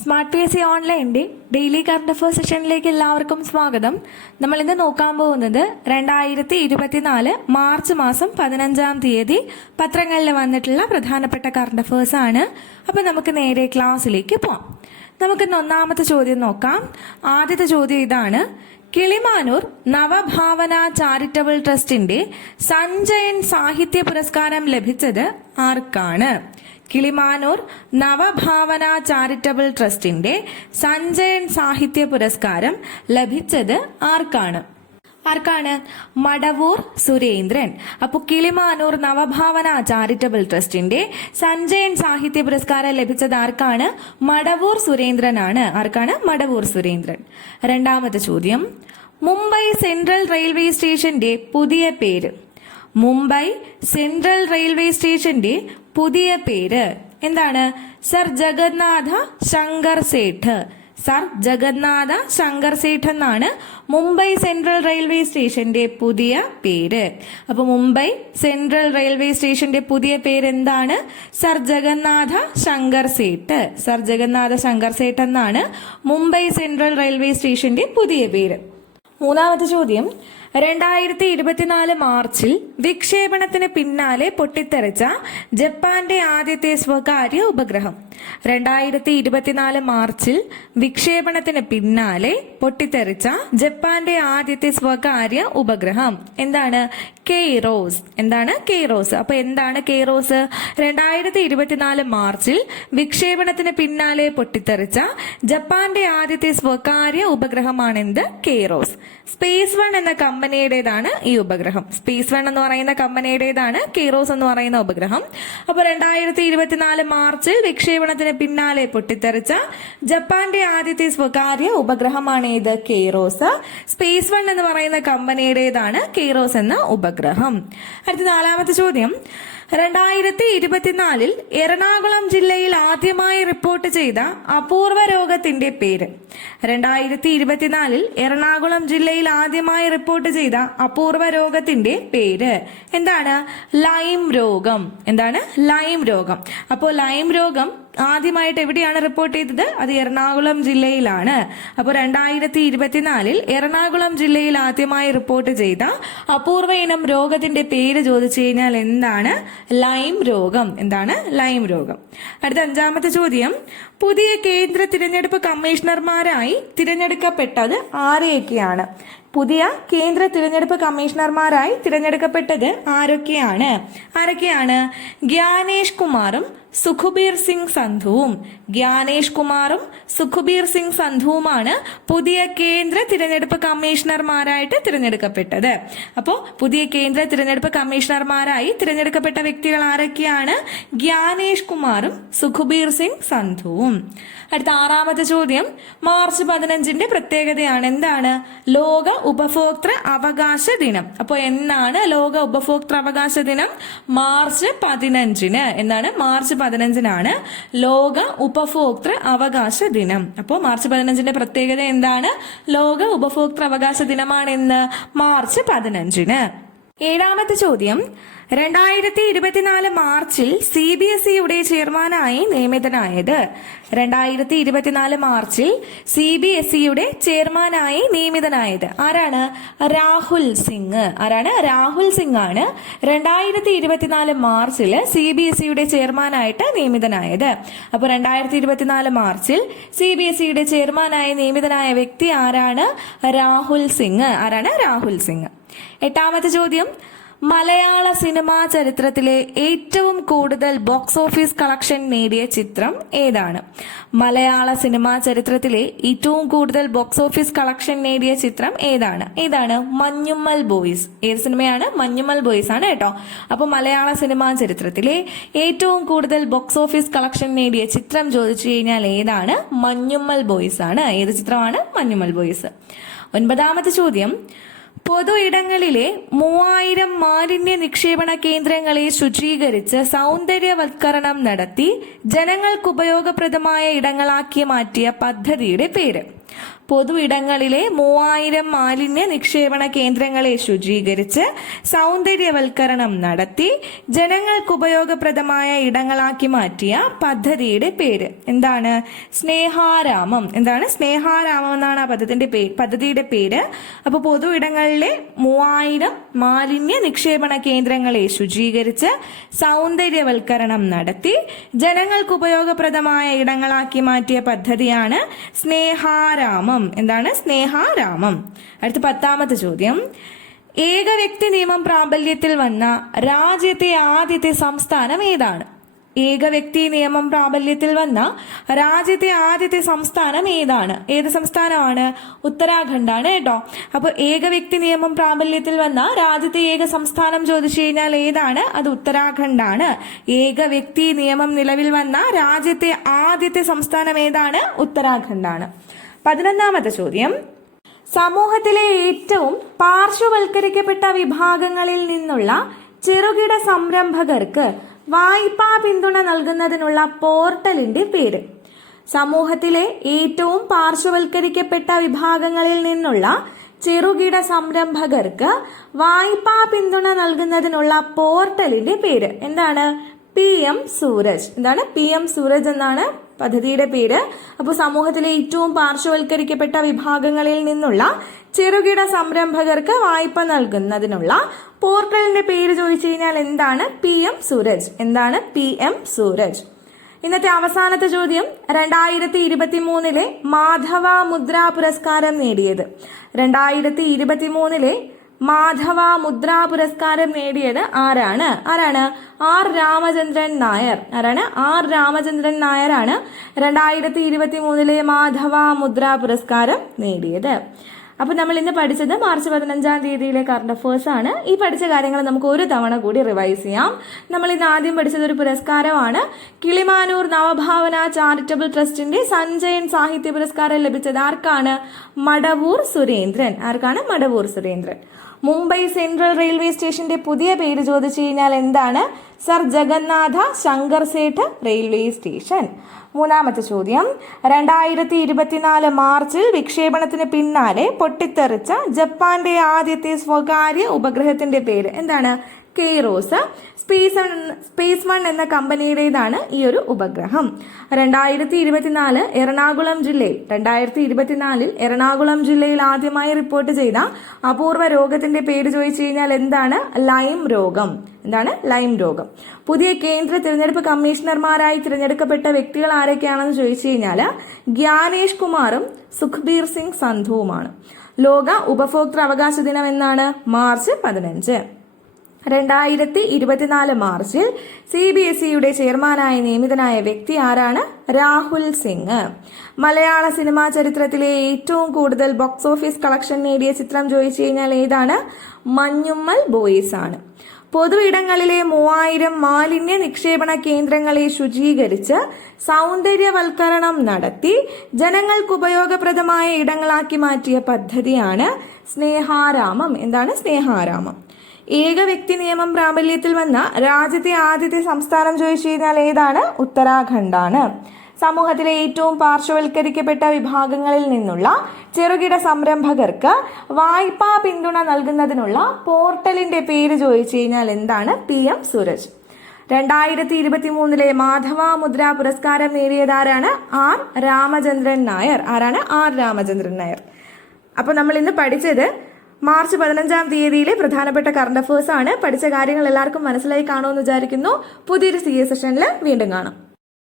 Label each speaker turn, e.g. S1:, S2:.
S1: Smart P S C ഓൺലൈന്റെ daily current affairs സെഷനിലേക്ക് എല്ലാവർക്കും സ്വാഗതം. നമ്മൾ ഇന്ന് നോക്കാൻ പോകുന്നത് രണ്ടായിരത്തി ഇരുപത്തിനാല് മാർച്ച് മാസം പതിനഞ്ചാം തീയതി പത്രങ്ങളിൽ വന്നിട്ടുള്ള പ്രധാനപ്പെട്ട കറണ്ട് അഫയേഴ്സ് ആണ്. അപ്പോൾ നമുക്ക് നേരെ ക്ലാസ്സിലേക്ക് പോവാം. നമുക്ക് ഇന്ന് ഒന്നാമത്തെ ചോദ്യം നോക്കാം. ആദ്യത്തെ ചോദ്യം ഇതാണ്. കിളിമാനൂർ നവഭാവന ചാരിറ്റബിൾ ട്രസ്റ്റിന്റെ സഞ്ജയൻ സാഹിത്യ പുരസ്കാരം ലഭിച്ചത് ആർക്കാണ്? കിളിമാനൂർ നവഭാവന ചാരിറ്റബിൾ ട്രസ്റ്റിന്റെ സഞ്ജയൻ സാഹിത്യ പുരസ്കാരം ലഭിച്ചത് ആർക്കാണ്? ആർക്കാണ്? മടവൂർ സുരേന്ദ്രൻ. അപ്പോൾ കിളിമാനൂർ നവഭാവന ചാരിറ്റബിൾ ട്രസ്റ്റിന്റെ സഞ്ജയൻ സാഹിത്യ പുരസ്കാരം ലഭിച്ചത് ആർക്കാണ്? മടവൂർ സുരേന്ദ്രനാണ്. ആർക്കാണ്? മടവൂർ സുരേന്ദ്രൻ. രണ്ടാമത്തെ ചോദ്യം. മുംബൈ സെൻട്രൽ റെയിൽവേ സ്റ്റേഷന്റെ പുതിയ പേര്. മുംബൈ സെൻട്രൽ റെയിൽവേ സ്റ്റേഷന്റെ പുതിയ പേര്. എന്താണ്? സർ ജഗന്നാഥ ശങ്കർ സേഠ്. സർ ജഗന്നാഥ ശങ്കർ സേഠ് എന്നാണ് മുംബൈ സെൻട്രൽ റെയിൽവേ സ്റ്റേഷന്റെ പുതിയ പേര്. അപ്പൊ മുംബൈ സെൻട്രൽ റെയിൽവേ സ്റ്റേഷന്റെ പുതിയ പേര് എന്താണ്? സർ ജഗന്നാഥ ശങ്കർ സേഠ്. സർ ജഗന്നാഥ ശങ്കർ സേഠ് എന്നാണ് മുംബൈ സെൻട്രൽ റെയിൽവേ സ്റ്റേഷന്റെ പുതിയ പേര്. മൂന്നാമത്തെ ചോദ്യം. രണ്ടായിരത്തി ഇരുപത്തിനാല് മാർച്ചിൽ വിക്ഷേപണത്തിന് പിന്നാലെ പൊട്ടിത്തെറിച്ച ജപ്പാന്റെ ആദ്യത്തെ സ്വകാര്യ ഉപഗ്രഹം. രണ്ടായിരത്തി ഇരുപത്തിനാല് മാർച്ചിൽ വിക്ഷേപണത്തിന് പിന്നാലെ പൊട്ടിത്തെറിച്ച ജപ്പാന്റെ ആദ്യത്തെ സ്വകാര്യ ഉപഗ്രഹം. എന്താണ്? കെയ്റോസ്. എന്താണ് കെയ്റോസ്? അപ്പൊ എന്താണ് കെയ്റോസ്? രണ്ടായിരത്തി ഇരുപത്തിനാല് മാർച്ചിൽ വിക്ഷേപണത്തിന് പിന്നാലെ പൊട്ടിത്തെറിച്ച ജപ്പാന്റെ ആദ്യത്തെ സ്വകാര്യ ഉപഗ്രഹമാണെന്ത്? കെയ്റോസ്. സ്പേസ് വൺ എന്ന കമ്പനിയുടേതാണ് ഈ ഉപഗ്രഹം. സ്പേസ് വൺ എന്ന് പറയുന്ന കമ്പനിയുടേതാണ് കീറോസ് എന്ന് പറയുന്ന ഉപഗ്രഹം. അപ്പോൾ രണ്ടായിരത്തി ഇരുപത്തിനാല് മാർച്ചിൽ വിക്ഷേപണത്തിന് പിന്നാലെ പൊട്ടിത്തെറിച്ച ജപ്പാന്റെ ആദ്യത്തെ സ്വകാര്യ ഉപഗ്രഹമാണ് ഇത് കെയ്റോസ് സ്പേസ് വൺ എന്ന് പറയുന്ന കമ്പനിയുടേതാണ് കെയ്റോസ് എന്ന ഉപഗ്രഹം. അടുത്ത നാലാമത്തെ ചോദ്യം. രണ്ടായിരത്തി ഇരുപത്തിനാലിൽ എറണാകുളം ജില്ലയിൽ ആദ്യമായി റിപ്പോർട്ട് ചെയ്ത അപൂർവ രോഗത്തിന്റെ പേര്. രണ്ടായിരത്തി ഇരുപത്തിനാലിൽ എറണാകുളം ജില്ലയിൽ ആദ്യമായി റിപ്പോർട്ട് ചെയ്ത അപൂർവ രോഗത്തിന്റെ പേര്. എന്താണ്? ലൈം രോഗം. എന്താണ്? ലൈം രോഗം. അപ്പോൾ ലൈം രോഗം ആദ്യമായിട്ട് എവിടെയാണ് റിപ്പോർട്ട് ചെയ്തത്? അത് എറണാകുളം ജില്ലയിലാണ്. അപ്പോൾ രണ്ടായിരത്തി ഇരുപത്തിനാലിൽ എറണാകുളം ജില്ലയിൽ ആദ്യമായി റിപ്പോർട്ട് ചെയ്ത അപൂർവ ഇനം രോഗത്തിന്റെ പേര് ചോദിച്ചു കഴിഞ്ഞാൽ എന്താണ്? ലൈം രോഗം. എന്താണ്? ലൈം രോഗം. അടുത്ത അഞ്ചാമത്തെ ചോദ്യം. പുതിയ കേന്ദ്ര തിരഞ്ഞെടുപ്പ് കമ്മീഷണർമാരായി തിരഞ്ഞെടുക്കപ്പെട്ടത് ആരെയൊക്കെയാണ്? പുതിയ കേന്ദ്ര തിരഞ്ഞെടുപ്പ് കമ്മീഷണർമാരായി തിരഞ്ഞെടുക്കപ്പെട്ടത് ആരൊക്കെയാണ്? ആരൊക്കെയാണ്? ഗ്യാനേഷ് കുമാറും സുഖുബീർ സിംഗ് സന്ധുവും. ഗ്യാനേഷ് കുമാറും സുഖുബീർ സിംഗ് സന്ധുവുമാണ് പുതിയ കേന്ദ്ര തിരഞ്ഞെടുപ്പ് കമ്മീഷണർമാരായിട്ട് തിരഞ്ഞെടുക്കപ്പെട്ടത്. അപ്പോൾ പുതിയ കേന്ദ്ര തിരഞ്ഞെടുപ്പ് കമ്മീഷണർമാരായി തിരഞ്ഞെടുക്കപ്പെട്ട വ്യക്തികൾ ആരൊക്കെയാണ്? ഗ്യാനേഷ് കുമാറും സുഖുബീർ സിംഗ് സന്ധുവും. അടുത്ത ആറാമത്തെ ചോദ്യം. മാർച്ച് പതിനഞ്ചിന്റെ പ്രത്യേകതയാണ്. എന്താണ്? ലോക ഉപഭോക്തൃ അവകാശ ദിനം. അപ്പോൾ എന്നാണ് ലോക ഉപഭോക്തൃ അവകാശ ദിനം? മാർച്ച് പതിനഞ്ചിന്. എന്നാണ്? മാർച്ച് പതിനഞ്ചിനാണ് ലോക ഉപഭോക്തൃ അവകാശ ദിനം. അപ്പോൾ മാർച്ച് പതിനഞ്ചിന്റെ പ്രത്യേകത എന്താണ്? ലോക ഉപഭോക്തൃ അവകാശ ദിനമാണെന്ന് മാർച്ച് പതിനഞ്ചിന്. ഏഴാമത്തെ ചോദ്യം. രണ്ടായിരത്തി ഇരുപത്തിനാല് മാർച്ചിൽ സി ബി എസ് ഇയുടെ ചെയർമാനായി നിയമിതനായത്. രണ്ടായിരത്തി ഇരുപത്തിനാല് മാർച്ചിൽ സി ബി എസ് ഇയുടെ ചെയർമാനായി നിയമിതനായത് ആരാണ്? രാഹുൽ സിംഗ്. ആരാണ്? രാഹുൽ സിംഗ് ആണ് രണ്ടായിരത്തി ഇരുപത്തിനാല് മാർച്ചിൽ സി ബി എസ് ഇയുടെ ചെയർമാനായിട്ട് നിയമിതനായത്. അപ്പോൾ രണ്ടായിരത്തി ഇരുപത്തിനാല് മാർച്ചിൽ സി ബി എസ് ഇയുടെ ചെയർമാനായി നിയമിതനായ വ്യക്തി ആരാണ്? രാഹുൽ സിംഗ്. ആരാണ്? രാഹുൽ സിംഗ്. എട്ടാമത്തെ ചോദ്യം. മലയാള സിനിമാ ചരിത്രത്തിലെ ഏറ്റവും കൂടുതൽ ബോക്സ് ഓഫീസ് കളക്ഷൻ നേടിയ ചിത്രം ഏതാണ്? മലയാള സിനിമാ ചരിത്രത്തിലെ ഏറ്റവും കൂടുതൽ ബോക്സ് ഓഫീസ് കളക്ഷൻ നേടിയ ചിത്രം ഏതാണ്? ഏതാണ്? മഞ്ഞുമ്മൽ ബോയ്സ്. ഏത് സിനിമയാണ്? മഞ്ഞുമ്മൽ ബോയ്സ് ആണ് കേട്ടോ. അപ്പൊ മലയാള സിനിമാ ചരിത്രത്തിലെ ഏറ്റവും കൂടുതൽ ബോക്സ് ഓഫീസ് കളക്ഷൻ നേടിയ ചിത്രം ചോദിച്ചു കഴിഞ്ഞാൽ ഏതാണ്? മഞ്ഞുമ്മൽ ബോയ്സ് ആണ്. ഏത് ചിത്രമാണ്? മഞ്ഞുമ്മൽ ബോയ്സ്. ഒൻപതാമത്തെ ചോദ്യം. പൊതു ഇടങ്ങളിലെ മൂവായിരം മാലിന്യ നിക്ഷേപണ കേന്ദ്രങ്ങളെ ശുചീകരിച്ച് സൗന്ദര്യവൽക്കരണം നടത്തി ജനങ്ങൾക്ക് ഉപയോഗപ്രദമായ ഇടങ്ങളാക്കി മാറ്റിയ പദ്ധതിയുടെ പേര്. പൊതു ഇടങ്ങളിലെ മൂവായിരം മാലിന്യ നിക്ഷേപണ കേന്ദ്രങ്ങളെ ശുചീകരിച്ച് സൗന്ദര്യവൽക്കരണം നടത്തി ജനങ്ങൾക്ക് ഉപയോഗപ്രദമായ ഇടങ്ങളാക്കി മാറ്റിയ പദ്ധതിയുടെ പേര്. എന്താണ്? സ്നേഹാരാമം. എന്താണ്? സ്നേഹാരാമം എന്നാണ് ആ പദ്ധതിന്റെ പേര് പദ്ധതിയുടെ പേര്. അപ്പോൾ പൊതു ഇടങ്ങളിലെ മൂവായിരം മാലിന്യ നിക്ഷേപണ കേന്ദ്രങ്ങളെ ശുചീകരിച്ച് സൗന്ദര്യവൽക്കരണം നടത്തി ജനങ്ങൾക്ക് ഉപയോഗപ്രദമായ ഇടങ്ങളാക്കി മാറ്റിയ പദ്ധതിയാണ് സ്നേഹാരാമം എന്താണ്? സ്നേഹാരാമം. അടുത്ത പത്താമത്തെ ചോദ്യം. ഏക വ്യക്തി നിയമം പ്രാബല്യത്തിൽ വന്ന രാജ്യത്തെ ആദ്യത്തെ സംസ്ഥാനം ഏതാണ്? ഏക വ്യക്തി നിയമം പ്രാബല്യത്തിൽ വന്ന രാജ്യത്തെ ആദ്യത്തെ സംസ്ഥാനം ഏതാണ്? ഏത് സംസ്ഥാനമാണ്? ഉത്തരാഖണ്ഡാണ് കേട്ടോ. അപ്പോൾ ഏക വ്യക്തി നിയമം പ്രാബല്യത്തിൽ വന്ന രാജ്യത്തെ ഏക സംസ്ഥാനം ചോദിച്ചു കഴിഞ്ഞാൽ ഏതാണ്? അത് ഉത്തരാഖണ്ഡാണ്. ഏക വ്യക്തി നിയമം നിലവിൽ വന്ന രാജ്യത്തെ ആദ്യത്തെ സംസ്ഥാനം ഏതാണ്? ഉത്തരാഖണ്ഡാണ്. പതിനൊന്നാമത്തെ ചോദ്യം. സമൂഹത്തിലെ ഏറ്റവും പാർശ്വവൽക്കരിക്കപ്പെട്ട വിഭാഗങ്ങളിൽ നിന്നുള്ള ചെറുകിട സംരംഭകർക്ക് വായ്പാ പിന്തുണ നൽകുന്നതിനുള്ള പോർട്ടലിന്റെ പേര്. സമൂഹത്തിലെ ഏറ്റവും പാർശ്വവൽക്കരിക്കപ്പെട്ട വിഭാഗങ്ങളിൽ നിന്നുള്ള ചെറുകിട സംരംഭകർക്ക് വായ്പാ പിന്തുണ നൽകുന്നതിനുള്ള പോർട്ടലിന്റെ പേര്. എന്താണ്? P M Suraj. എന്താണ്? പി എം സൂരജ് എന്നാണ് പദ്ധതിയുടെ പേര്. അപ്പോൾ സമൂഹത്തിലെ ഏറ്റവും പാർശ്വവൽക്കരിക്കപ്പെട്ട വിഭാഗങ്ങളിൽ നിന്നുള്ള ചെറുകിട സംരംഭകർക്ക് വായ്പ നൽകുന്നതിനുള്ള പോർട്ടലിന്റെ പേര് ചോദിച്ചു കഴിഞ്ഞാൽ എന്താണ്? P M Suraj. എന്താണ് പി എം സൂരജ്? ഇന്നത്തെ അവസാനത്തെ ചോദ്യം. രണ്ടായിരത്തി ഇരുപത്തി മൂന്നിലെ മാധവ മുദ്ര പുരസ്കാരം നേടിയത്. രണ്ടായിരത്തി ഇരുപത്തി മൂന്നിലെ മാധവ മുദ്രാ പുരസ്കാരം നേടിയത് ആരാണ്? ആരാണ്? ആർ രാമചന്ദ്രൻ നായർ. ആരാണ്? ആർ രാമചന്ദ്രൻ നായരാണ് രണ്ടായിരത്തി ഇരുപത്തി മൂന്നിലെ മാധവ മുദ്രാ പുരസ്കാരം നേടിയത്. അപ്പോൾ നമ്മൾ ഇന്ന് പഠിച്ചത് മാർച്ച് പതിനഞ്ചാം തീയതിയിലെ കറണ്ട് അഫേഴ്സ് ആണ്. ഈ പഠിച്ച കാര്യങ്ങൾ നമുക്ക് ഒരു തവണ കൂടി റിവൈസ് ചെയ്യാം. നമ്മൾ ഇന്ന് ആദ്യം പഠിച്ചത് ഒരു പുരസ്കാരമാണ്. കിളിമാനൂർ നവഭാവന ചാരിറ്റബിൾ ട്രസ്റ്റിന്റെ സഞ്ജയൻ സാഹിത്യ പുരസ്കാരം ലഭിച്ചത് ആർക്കാണ്? മടവൂർ സുരേന്ദ്രൻ. ആർക്കാണ്? മടവൂർ സുരേന്ദ്രൻ. മുംബൈ സെൻട്രൽ റെയിൽവേ സ്റ്റേഷന്റെ പുതിയ പേര് ചോദിച്ചു കഴിഞ്ഞാൽ എന്താണ്? Sir Jagannath Shankar Seth railway station മൂന്നാമത്തെ ചോദ്യം. രണ്ടായിരത്തി ഇരുപത്തിനാല് മാർച്ചിൽ വിക്ഷേപണത്തിന് പിന്നാലെ പൊട്ടിത്തെറിച്ച ജപ്പാന്റെ ആദ്യത്തെ സ്വകാര്യ ഉപഗ്രഹത്തിന്റെ പേര് എന്താണ്? Kairos space one space one എന്ന കമ്പനിയുടേതാണ് ഈ ഒരു ഉപഗ്രഹം. രണ്ടായിരത്തി ഇരുപത്തിനാല് എറണാകുളം ജില്ലയിൽ രണ്ടായിരത്തി ഇരുപത്തിനാലിൽ എറണാകുളം ജില്ലയിൽ ആദ്യമായി റിപ്പോർട്ട് ചെയ്ത അപൂർവ രോഗത്തിന്റെ പേര് ചോദിച്ചു കഴിഞ്ഞാൽ എന്താണ്? ലൈം രോഗം. എന്താണ്? ലൈം രോഗം. പുതിയ കേന്ദ്ര തിരഞ്ഞെടുപ്പ് കമ്മീഷണർമാരായി തിരഞ്ഞെടുക്കപ്പെട്ട വ്യക്തികൾ ആരൊക്കെയാണെന്ന് ചോദിച്ചു കഴിഞ്ഞാൽ ഗ്യാനേഷ് കുമാറും സുഖ്ബീർ സിംഗ് സന്ധുവുമാണ്. ലോക ഉപഭോക്തൃ അവകാശ ദിനം എന്നാണ് മാർച്ച് പതിനഞ്ച്. രണ്ടായിരത്തി ഇരുപത്തിനാല് മാർച്ചിൽ സി ബി എസ് ഇയുടെ ചെയർമാനായി നിയമിതനായ വ്യക്തി ആരാണ്? രാഹുൽ സിംഗ്. മലയാള സിനിമാ ചരിത്രത്തിലെ ഏറ്റവും കൂടുതൽ ബോക്സ് ഓഫീസ് കളക്ഷൻ നേടിയ ചിത്രം ചോദിച്ചു കഴിഞ്ഞാൽ ഏതാണ്? മഞ്ഞുമ്മൽ ബോയ്സ് ആണ്. പൊതു ഇടങ്ങളിലെ മൂവായിരം മാലിന്യ നിക്ഷേപണ കേന്ദ്രങ്ങളെ ശുചീകരിച്ച് സൗന്ദര്യവൽക്കരണം നടത്തി ജനങ്ങൾക്ക് ഉപയോഗപ്രദമായ ഇടങ്ങളാക്കി മാറ്റിയ പദ്ധതിയാണ് സ്നേഹാരാമം. എന്താണ് സ്നേഹാരാമം? ഏക വ്യക്തി നിയമം പ്രാബല്യത്തിൽ വന്ന രാജ്യത്തെ ആദ്യത്തെ സംസ്ഥാനം ചോദിച്ചു കഴിഞ്ഞാൽ ഏതാണ്? ഉത്തരാഖണ്ഡാണ്. സമൂഹത്തിലെ ഏറ്റവും പാർശ്വവൽക്കരിക്കപ്പെട്ട വിഭാഗങ്ങളിൽ നിന്നുള്ള ചെറുകിട സംരംഭകർക്ക് വായ്പാ പിന്തുണ നൽകുന്നതിനുള്ള പോർട്ടലിന്റെ പേര് ചോദിച്ചു കഴിഞ്ഞാൽ എന്താണ്? P M Suraj. രണ്ടായിരത്തി ഇരുപത്തി മൂന്നിലെ മാധവ മുദ്ര പുരസ്കാരം നേടിയതാരാണ്? ആർ രാമചന്ദ്രൻ നായർ. ആരാണ്? ആർ രാമചന്ദ്രൻ നായർ. അപ്പോൾ നമ്മൾ ഇന്ന് പഠിച്ചത് മാർച്ച് പതിനഞ്ചാം തീയതിയിലെ പ്രധാനപ്പെട്ട കറണ്ട് അഫേഴ്സ് ആണ്. പഠിച്ച കാര്യങ്ങൾ എല്ലാവർക്കും മനസ്സിലായി കാണുമെന്ന് വിചാരിക്കുന്നു. പുതിയൊരു സി എ സെഷനിൽ വീണ്ടും കാണാം.